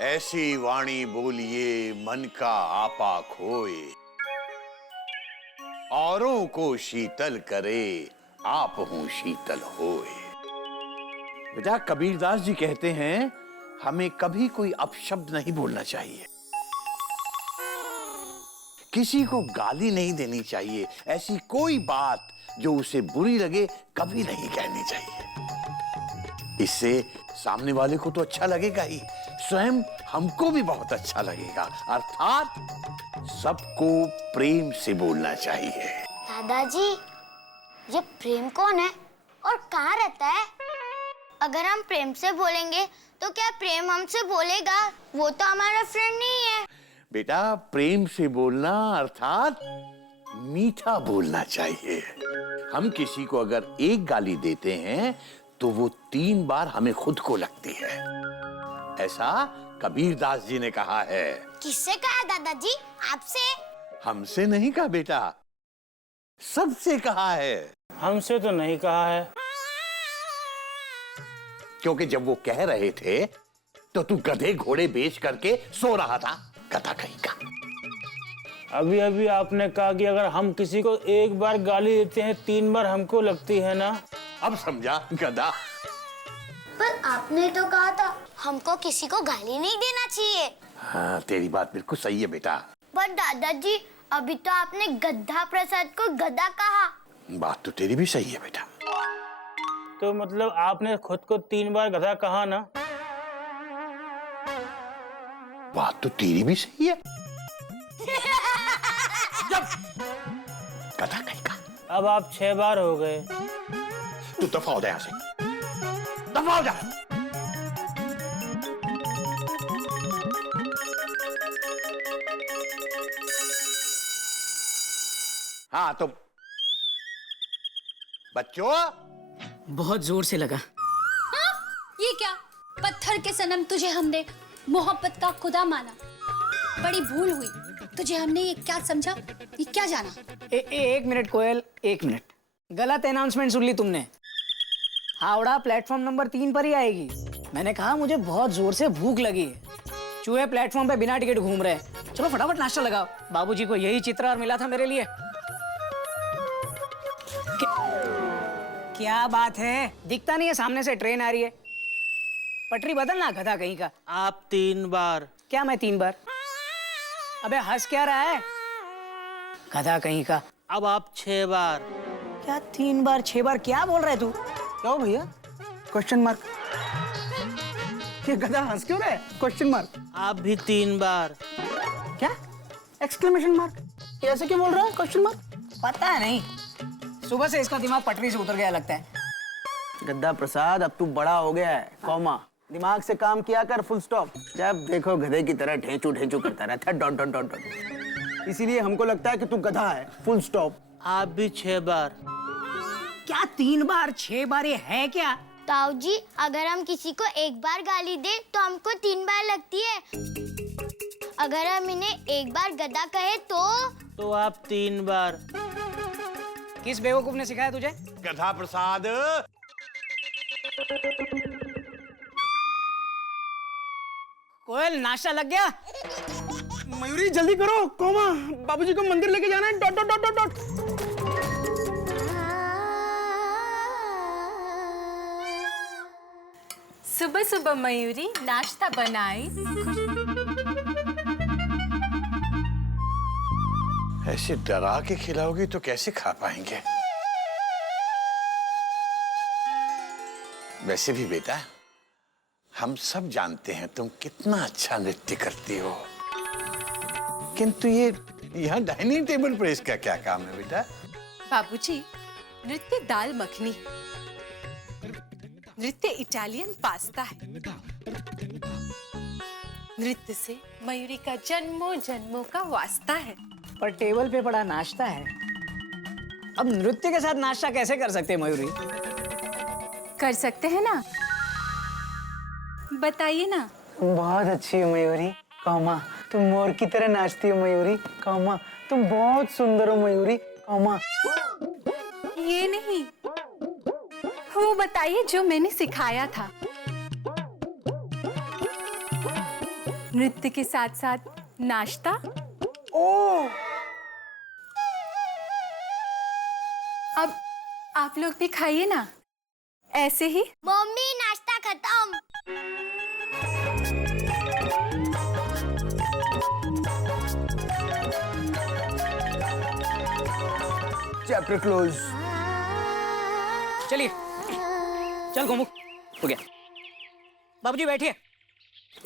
ऐसी वाणी बोलिए मन का आपा खोए, औरों को शीतल करे आप हूं शीतल होए। बेटा कबीरदास जी कहते हैं हमें कभी कोई अपशब्द नहीं बोलना चाहिए, किसी को गाली नहीं देनी चाहिए, ऐसी कोई बात जो उसे बुरी लगे कभी नहीं कहनी चाहिए। इससे सामने वाले को तो अच्छा लगेगा ही, स्वयं हमको भी बहुत अच्छा लगेगा। अर्थात सबको प्रेम से बोलना चाहिए। दादाजी, ये प्रेम कौन है और कहाँ रहता है? अगर हम प्रेम से बोलेंगे तो क्या प्रेम हमसे बोलेगा? वो तो हमारा फ्रेंड नहीं है। बेटा प्रेम से बोलना अर्थात मीठा बोलना चाहिए। हम किसी को अगर एक गाली देते हैं तो वो 3 बार हमें खुद को लगती है, ऐसा कबीरदास जी ने कहा है। किससे कहा दादाजी? आपसे? हमसे नहीं कहा बेटा, सबसे कहा है। हमसे तो नहीं कहा है। क्योंकि जब वो कह रहे थे तो तू गधे घोड़े बेच करके सो रहा था, गधा कहीं का। अभी अभी आपने कहा कि अगर हम किसी को एक बार गाली देते हैं 3 बार हमको लगती है ना। अब समझा गधा। पर आपने तो कहा था हमको किसी को गाली नहीं देना चाहिए। हाँ तेरी बात बिल्कुल सही है बेटा। पर दादाजी अभी तो आपने गधा प्रसाद को गधा कहा। बात तो तेरी भी सही है बेटा। तो मतलब आपने खुद को 3 बार गधा कहा ना। बात तो तेरी भी सही है। गधा कहीं का। अब आप 6 बार हो गए। तू दफा हो जा यहाँ से, दफा हो जा। हाँ तो बच्चों, बहुत जोर से लगा। हाँ? ये क्या? पत्थर के सनम तुझे हमने मोहब्बत का खुदा माना, बड़ी भूल हुई। तुझे हमने ये क्या समझा, ये क्या जाना? एक मिनट कोयल, 1 मिनट। गलत अनाउंसमेंट सुन ली तुमने। हावड़ा प्लेटफॉर्म नंबर 3 पर ही आएगी। मैंने कहा मुझे बहुत जोर से भूख लगी है। चूहे प्लेटफॉर्म पे बिना टिकट घूम रहे हैं। चलो फटाफट नाश्ता लगाओ। बाबूजी को यही चित्र मिला था मेरे लिए। क्या बात है, दिखता नहीं है सामने से ट्रेन आ रही है। पटरी बदल ना गधा कहीं का। आप 3 बार। क्या मैं 3 बार? अबे हंस क्या रहा है गधा कहीं का। अब आप 6 बार। क्या 3 बार 6 बार क्या बोल रहा है तू? क्या हो भैया? Question mark. ये गधा हंस क्यों रहा है? Question mark. आप भी 3 बार। क्या? Exclamation mark. ये ऐसे क्यों बोल रहा है? Question mark. पता है नहीं, सुबह से इसका दिमाग पटरी से उतर गया लगता है। गद्दा प्रसाद अब तू बड़ा हो गया है, कॉमा दिमाग से काम किया कर, फुल स्टॉप। जब देखो गधे की तरह ढेंचू ढेंचू करता रहता है, डॉट डॉट डॉट डॉट। इसीलिए हमको लगता है कि तू गधा है, फुल स्टॉप। आप भी 6 बार। क्या 3 बार 6 बार ये है क्या? ताऊ जी, अगर हम किसी को एक बार गाली दे तो हमको 3 बार लगती है। अगर हम इन्हें एक बार गधा कहे तो आप 3 बार। किस बेवकूफ ने सिखाया तुझे? गधा प्रसाद। कोयल नाश्ता लग गया? मयूरी जल्दी करो, कॉमा बाबूजी को मंदिर लेके जाना है, dot dot dot dot dot. सुबह सुबह मयूरी नाश्ता बनाई। ऐसे डरा के खिलाओगे तो कैसे खा पाएंगे? वैसे भी बेटा हम सब जानते हैं तुम कितना अच्छा नृत्य करती हो, किंतु ये यहाँ डाइनिंग टेबल पर इसका क्या काम है बेटा? बाबूजी, नृत्य दाल मखनी, नृत्य इटालियन पास्ता है। नृत्य से मयूरी का जन्मों जन्मों का वास्ता है। पर टेबल पे पड़ा नाश्ता है, अब नृत्य के साथ नाश्ता कैसे कर सकते हैं मयूरी? कर सकते हैं ना, बताइए ना। बहुत अच्छी हो मयूरी, कॉमा तुम मोर की तरह नाचती हो मयूरी, कॉमा तुम बहुत सुंदर हो मयूरी, कॉमा। ये नहीं, वो बताइए जो मैंने सिखाया था। नृत्य के साथ साथ नाश्ता। ओह, अब आप लोग भी खाइए ना, ऐसे ही। मम्मी नाश्ता खत्म। Chapter close. चलिए, चल गोमुख, हो गया। बाबूजी बैठिए।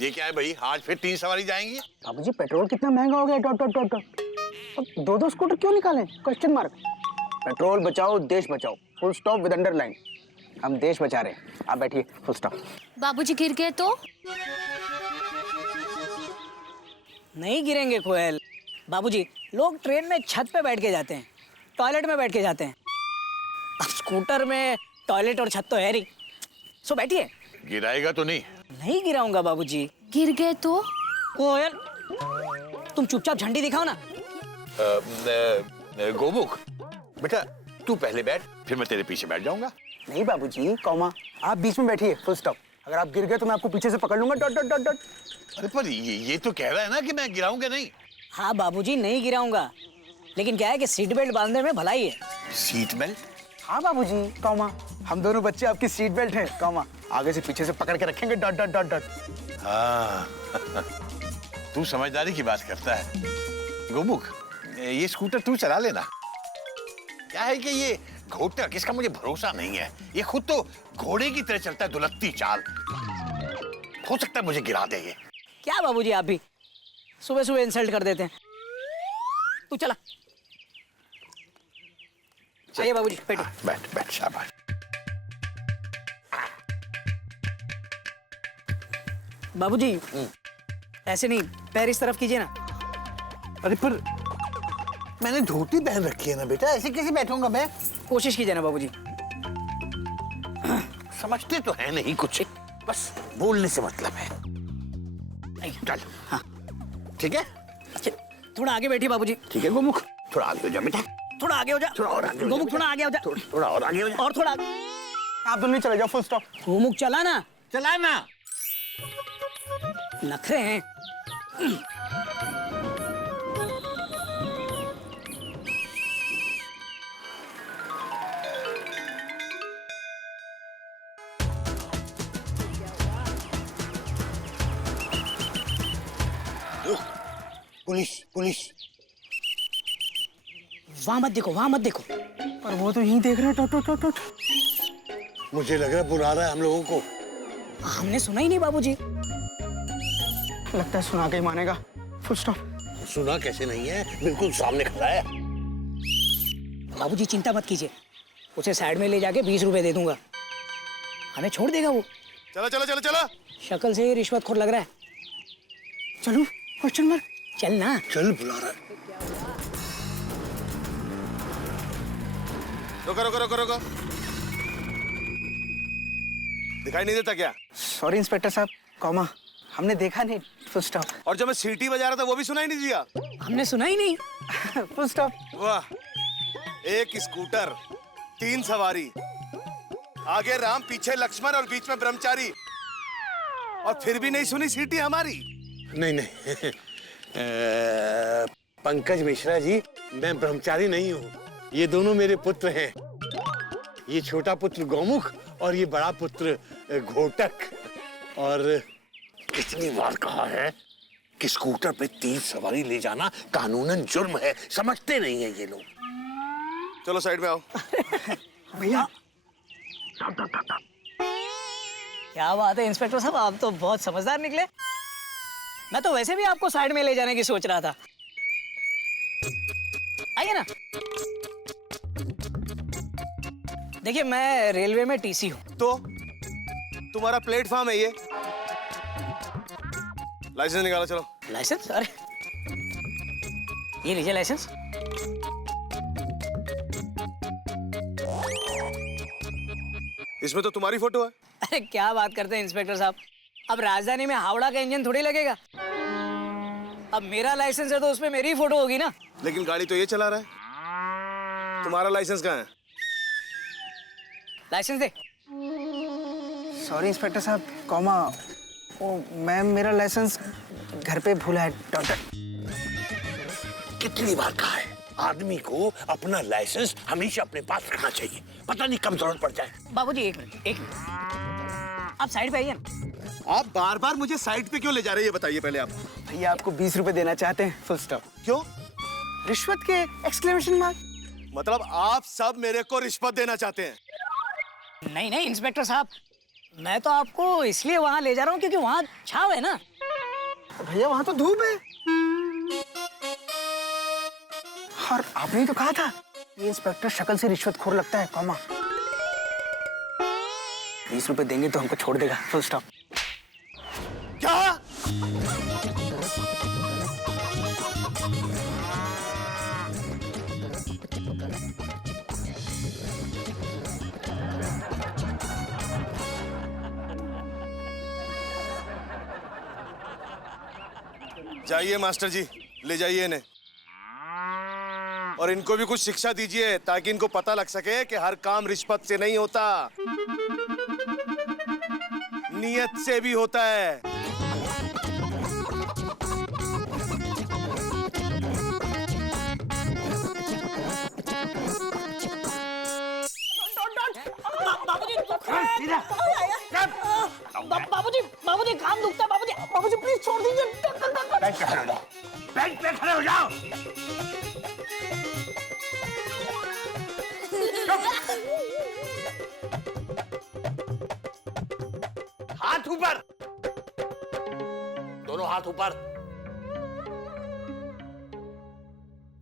ये क्या है भाई, आज फिर 3 सवारी जाएंगी? बाबूजी पेट्रोल कितना महंगा हो गया, डॉट डॉट डॉट डॉट। अब 2-2 स्कूटर क्यों निकालें? Question mark. पेट्रोल बचाओ देश बचाओ, फुल स्टॉप विद अंडरलाइन। हम देश बचा रहे हैं, आप बैठिए, फुल स्टॉप। बाबूजी गिर गए तो? नहीं गिरेंगे कोयल। बाबूजी, लोग ट्रेन में छत पे बैठ के जाते हैं, टॉयलेट में बैठ के जाते हैं। अब स्कूटर में टॉयलेट और छत तो है नहीं, सो बैठिए। गिराएगा तो नहीं? नहीं गिराऊंगा बाबूजी। गिर गए तो? कोयल, तुम चुपचाप झंडी दिखाओ ना। गोमुख बेटा, तू पहले बैठ, फिर मैं तेरे पीछे बैठ जाऊंगा। नहीं बाबूजी, कॉमा, आप बीच में बैठिए, फुल स्टॉप। अगर आप गिर गए तो मैं आपको पीछे से पकड़ लूंगा, डॉट डॉट डॉट डॉट। अरे पर ये तो कह रहा है ना कि मैं गिराऊंगा नहीं। हाँ बाबूजी, नहीं गिराऊंगा, लेकिन क्या है कि सीट बेल्ट बांधने में भलाई है। Seat belt? हाँ बाबूजी, कॉमा, हम दोनों बच्चे आपकी सीट बेल्ट हैं, कॉमा, आगे से पीछे से पकड़ के रखेंगे, डॉट डॉट डॉट डॉट। हाँ तू समझदारी की बात करता है। गोमुख, ये स्कूटर तू चला लेना। क्या है कि ये घोटक, इसका मुझे भरोसा नहीं है। ये खुद तो घोड़े की तरह चलता है, दुलत्ती चाल। हो सकता है मुझे गिरा दे ये। क्या बाबूजी, आप भी सुबह सुबह इंसल्ट कर देते हैं। तू चला। आइए बाबूजी, बैठिए। बैठ बैठ, शाबाश। बाबूजी, ऐसे नहीं, पैर इस तरफ कीजिए ना। अरे पर मैंने धोती पहन रखी है ना बेटा, ऐसे कैसे बैठूंगा मैं? कोशिश कीजिए ना बाबूजी। समझते तो है नहीं कुछ, बस बोलने से मतलब है। चल, हाँ ठीक है। अच्छा, थोड़ा आगे बैठिए बाबूजी। ठीक है गोमुख, थोड़ा आगे हो जा बेटा। थोड़ा आगे हो जा। थोड़ा और आगे हो जा गोमुख, बेटा। थोड़ा आगे हो जा। थोड़ा और आगे हो जा। और थोड़ा। आप दोनों ही चले जाओ, फुल स्टॉप। गोमुख चला ना। चला ना। नखरे हैं। Police police. वहां मत देखो, वहां मत देखो। पर वो तो यहीं देख रहे हैं, डॉट डॉट डॉट डॉट। मुझे लग रहा है बुला रहा है हम लोगों को। हमने सुना ही नहीं बाबूजी। लगता है सुना के ही मानेगा, फुल स्टॉप। सुना कैसे नहीं है, बिल्कुल सामने खड़ा है। बाबूजी चिंता मत कीजिए, उसे साइड में ले जाके 20 रुपए दे दूंगा, हमें छोड़ देगा वो। चलो चलो चलो चलो। शक्ल से ही रिश्वतखोर लग रहा है। चलो, क्वेश्चन मार्क। चल ना। चल, बुला रहा है। रुको रुको रुको रुको, दिखाई नहीं देता क्या? सॉरी इंस्पेक्टर साहब, कॉमा, हमने देखा नहीं, फुल स्टॉप। और जब मैं सीटी बजा रहा था वो भी सुनाई नहीं दिया? हमने सुना ही नहीं। Full stop. वाह, एक स्कूटर, 3 सवारी, आगे राम, पीछे लक्ष्मण और बीच में ब्रह्मचारी, और फिर भी नहीं सुनी सीटी हमारी। नहीं नहीं पंकज मिश्रा जी, मैं ब्रह्मचारी नहीं हूँ। ये दोनों मेरे पुत्र हैं। ये छोटा पुत्र गौमुख और ये बड़ा पुत्र घोटक। और कितनी बार कहा है कि स्कूटर पे 3 सवारी ले जाना कानूनन जुर्म है। समझते नहीं है ये लोग। चलो साइड में आओ। भैया, क्या बात है इंस्पेक्टर साहब, आप तो बहुत समझदार निकले। मैं तो वैसे भी आपको साइड में ले जाने की सोच रहा था। आइए ना। देखिए, मैं रेलवे में टीसी हूँ। तो तुम्हारा प्लेटफॉर्म है ये? लाइसेंस निकालो चलो। लाइसेंस? अरे ये लीजिए लाइसेंस। इसमें तो तुम्हारी फोटो है। अरे क्या बात करते हैं इंस्पेक्टर साहब, अब राजधानी में हावड़ा का इंजन थोड़ी लगेगा। अब मेरा लाइसेंस है तो उसमें मेरी फोटो होगी ना। लेकिन गाड़ी तो ये चला रहा है, तुम्हारा लाइसेंस कहाँ है? लाइसेंस दे। सॉरी इंस्पेक्टर साहब, कॉमा, ओ मैम, मेरा लाइसेंस घर पे भूला है डॉक्टर। कितनी बार कहा है, आदमी को अपना लाइसेंस हमेशा अपने पास रखना चाहिए, पता नहीं कब जरूरत पड़ जाए। बाबूजी एक मिनट, आप साइड पे आइए ना। आप बार बार मुझे साइड पे क्यों ले जा रहे हैं, ये बताइए पहले आप। भैया आपको 20 रुपए देना चाहते हैं, फुल स्टॉप। क्यों? रिश्वत के एक्सक्लेमेशन मार्क। मतलब आप सब मेरे को रिश्वत देना चाहते हैं? नहीं नहीं इंस्पेक्टर साहब, मैं तो आपको इसलिए वहां ले जा रहा हूँ क्योंकि वहां छाव है ना। भैया वहां तो धूप है। और आपने तो कहा था ये इंस्पेक्टर शक्ल से रिश्वतखोर लगता है, कॉमा। 20 रुपए देंगे तो हमको छोड़ देगा, फुल स्टॉप। क्या? जाइए मास्टर जी, ले जाइए इन्हें और इनको भी कुछ शिक्षा दीजिए ताकि इनको पता लग सके कि हर काम रिश्वत से नहीं होता, नियत से भी होता है। बाबूजी काम दुखता है, बाबूजी प्लीज छोड़ दीजिए। बैंक पे खड़े हो जाओ। हाथ ऊपर, दोनों हाथ ऊपर।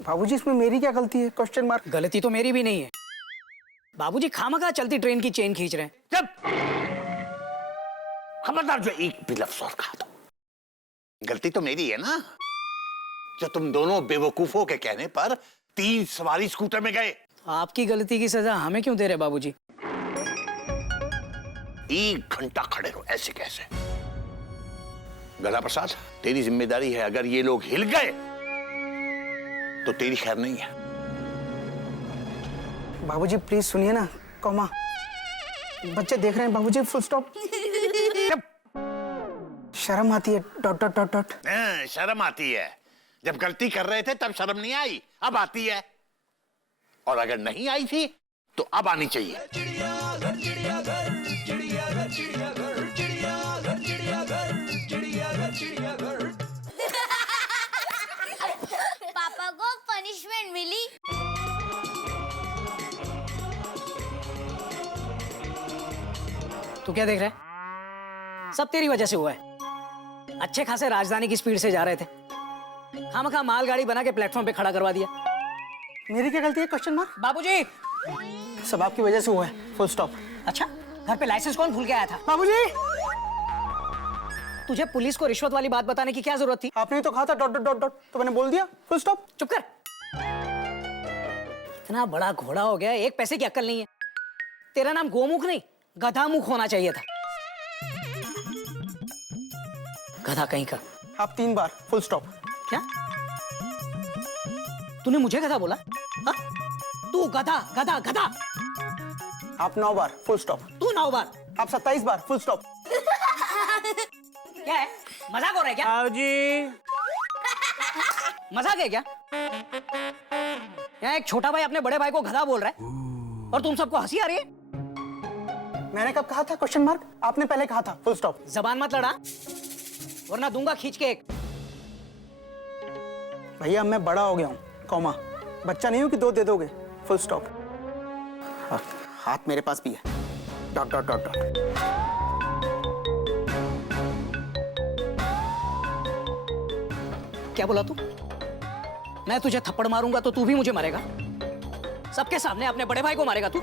बाबूजी इसमें मेरी क्या गलती है, क्वेश्चन मार्क। गलती तो मेरी भी नहीं है, बाबूजी खामखा चलती ट्रेन की चेन खींच रहे हैं। जब खबरदार जो एक भी लफ्ज और कहा तो गलती तो मेरी है ना, जो तुम दोनों बेवकूफों के कहने पर 3 सवारी स्कूटर में गए। आपकी गलती की सजा हमें क्यों दे रहे बाबूजी? 1 घंटा खड़े रहो, ऐसे कैसे? गला प्रसाद, तेरी जिम्मेदारी है, अगर ये लोग हिल गए तो तेरी खैर नहीं है। बाबूजी प्लीज सुनिए ना, कॉमा। बच्चे देख रहे हैं बाबूजी, फुल स्टॉप। शर्म आती है, डॉट डॉट डॉट डॉट। शर्म आती है, जब गलती कर रहे थे तब शर्म नहीं आई, अब आती है, और अगर नहीं आई थी तो अब आनी चाहिए। पापा को पनिशमेंट मिली। तू क्या देख रहा है? सब तेरी वजह से हुआ है। अच्छे खासे राजधानी की स्पीड से जा रहे थे, खामखा मालगाड़ी बना के प्लेटफॉर्म पे खड़ा करवा दिया। मेरी क्या गलती है, क्वेश्चन मार्क। बाबूजी सब आपकी वजह से हुआ है, फुल स्टॉप। अच्छा, घर पे लाइसेंस कौन भूल के आया था? बाबूजी तुझे पुलिस को रिश्वत वाली बात बताने की क्या जरूरत थी? आपने तो कहा था डॉट डॉट डॉट डॉट, तो मैंने बोल दिया, फुल स्टॉप। चुप कर। इतना बड़ा घोड़ा हो गया, 1 पैसे की अक्ल नहीं है। तेरा नाम गोमुख नहीं गधामुख होना चाहिए था। गधा कहीं का। आप 3 बार, फुल स्टॉप। क्या तूने मुझे गधा बोला? हा? तू गधा गधा गधा। आप 9 बार, फुल स्टॉप। तू 9 बार। आप 27 बार, फुल स्टॉप। क्या है, मजाक हो रहा है क्या? जी मजाक है क्या? यहाँ एक छोटा भाई अपने बड़े भाई को गधा बोल रहा है और तुम सबको हंसी आ रही है। मैंने कब कहा था, क्वेश्चन मार्क? आपने पहले कहा था, फुल स्टॉप। जबान मत लड़ा वरना दूंगा खींच के एक। भैया मैं बड़ा हो गया हूँ, कॉमा। बच्चा नहीं हूँ कि 2 दे दोगे, फुल स्टॉप। हाथ मेरे पास भी है, डॉट डॉट डॉट डॉट। क्या बोला तू? मैं तुझे थप्पड़ मारूंगा तो तू भी मुझे मारेगा? सबके सामने अपने बड़े भाई को मारेगा तू?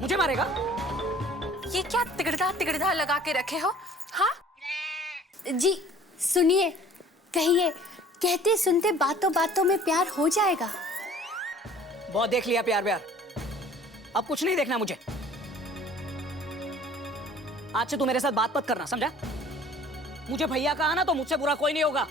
मुझे मारेगा? ये क्या तिगड़धा लगा के रखे हो? हाँ जी सुनिए, कहिए, कहते सुनते बातों बातों में प्यार हो जाएगा। बहुत देख लिया प्यार प्यार, अब कुछ नहीं देखना मुझे। आज से तू मेरे साथ बात मत करना, समझा? मुझे भैया कहा ना तो मुझसे बुरा कोई नहीं होगा।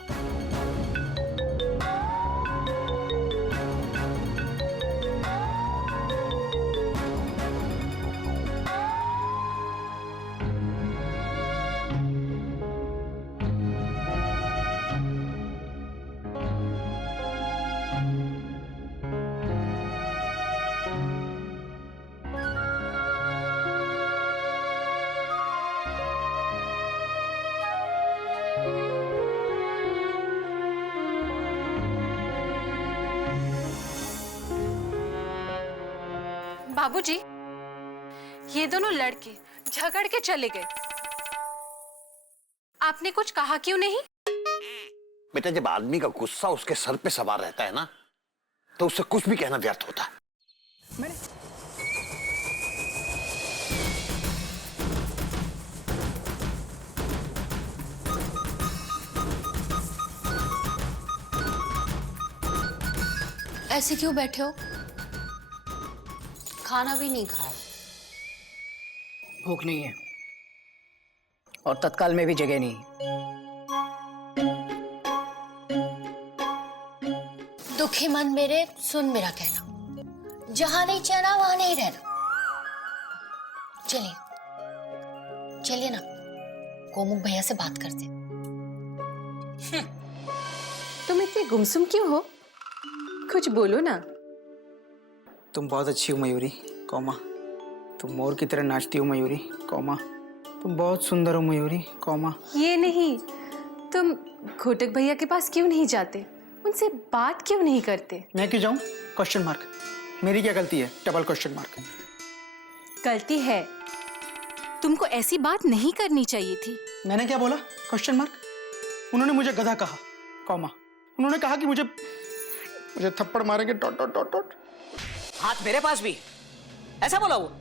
बाबूजी, ये दोनों लड़के झगड़ के चले गए। आपने कुछ कहा क्यों नहीं? बेटा, जब आदमी का गुस्सा उसके सर पे सवार रहता है ना, तो उससे कुछ भी कहना व्यर्थ होता है। ऐसे क्यों बैठे हो? खाना भी नहीं खाया। भूख नहीं है और तत्काल में भी जगह नहीं। दुखी मन मेरे, सुन मेरा कहना, जहां नहीं चाहना वहां नहीं रहना। चलिए चलिए ना, गोमुख भैया से बात करते। तुम इतनी गुमसुम क्यों हो? कुछ बोलो ना। तुम बहुत अच्छी हो मयूरी, कौमा। तुम मोर की तरह नाचती हो मयूरी, कौमा। तुम बहुत सुंदर हो मयूरी, कौमा। ये नहीं, तुम घोटक भैया के पास क्यों नहीं जाते? उनसे बात क्यों नहीं करते? मैं क्यों जाऊं? Question mark. मेरी क्या गलती है? Double question mark. गलती है, तुमको ऐसी बात नहीं करनी चाहिए थी। मैंने क्या बोला? Question mark. उन्होंने मुझे गधा कहा, कौमा। उन्होंने कहा कि मुझे थप्पड़ मारेंगे, डॉट डॉट डॉट डॉट। हाथ मेरे पास भी ऐसा बोला वो?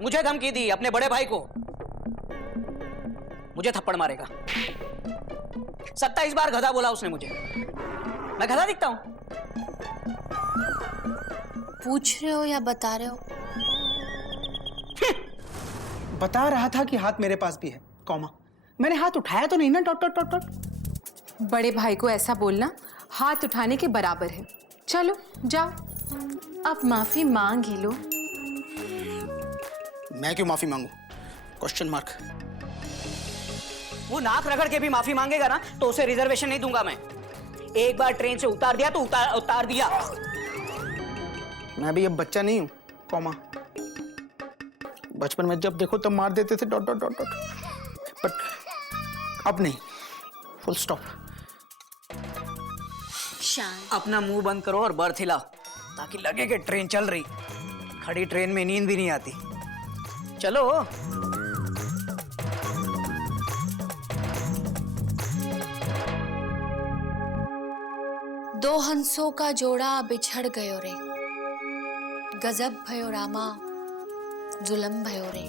मुझे धमकी दी अपने बड़े भाई को, मुझे थप्पड़ मारेगा। 27 बार गधा बोला उसने मुझे। मैं गधा दिखता हूं? पूछ रहे हो या बता रहे हो? बता रहा था कि हाथ मेरे पास भी है, कौमा। मैंने हाथ उठाया तो नहीं ना, डॉट डॉट डॉट डॉट। बड़े भाई को ऐसा बोलना हाथ उठाने के बराबर है। चलो जाओ, अब माफी मांग ही लो। मैं क्यों माफी मांगू? Question mark. वो नाक रगड़ के भी माफी मांगेगा ना, तो उसे रिजर्वेशन नहीं दूंगा मैं। एक बार ट्रेन से उतार दिया तो उतार दिया। मैं भी अब बच्चा नहीं हूं, कौमा। बचपन में जब देखो तब मार देते थे, dot dot dot dot. But अब नहीं, फुल स्टॉप। शांत। अपना मुंह बंद करो और बर्थ हिलाओ, ताकि लगे कि ट्रेन चल रही। खड़ी ट्रेन में नींद भी नहीं आती। चलो। दो हंसों का जोड़ा बिछड़ गयो रे, गजब भयो रामा, जुलम भयो रे।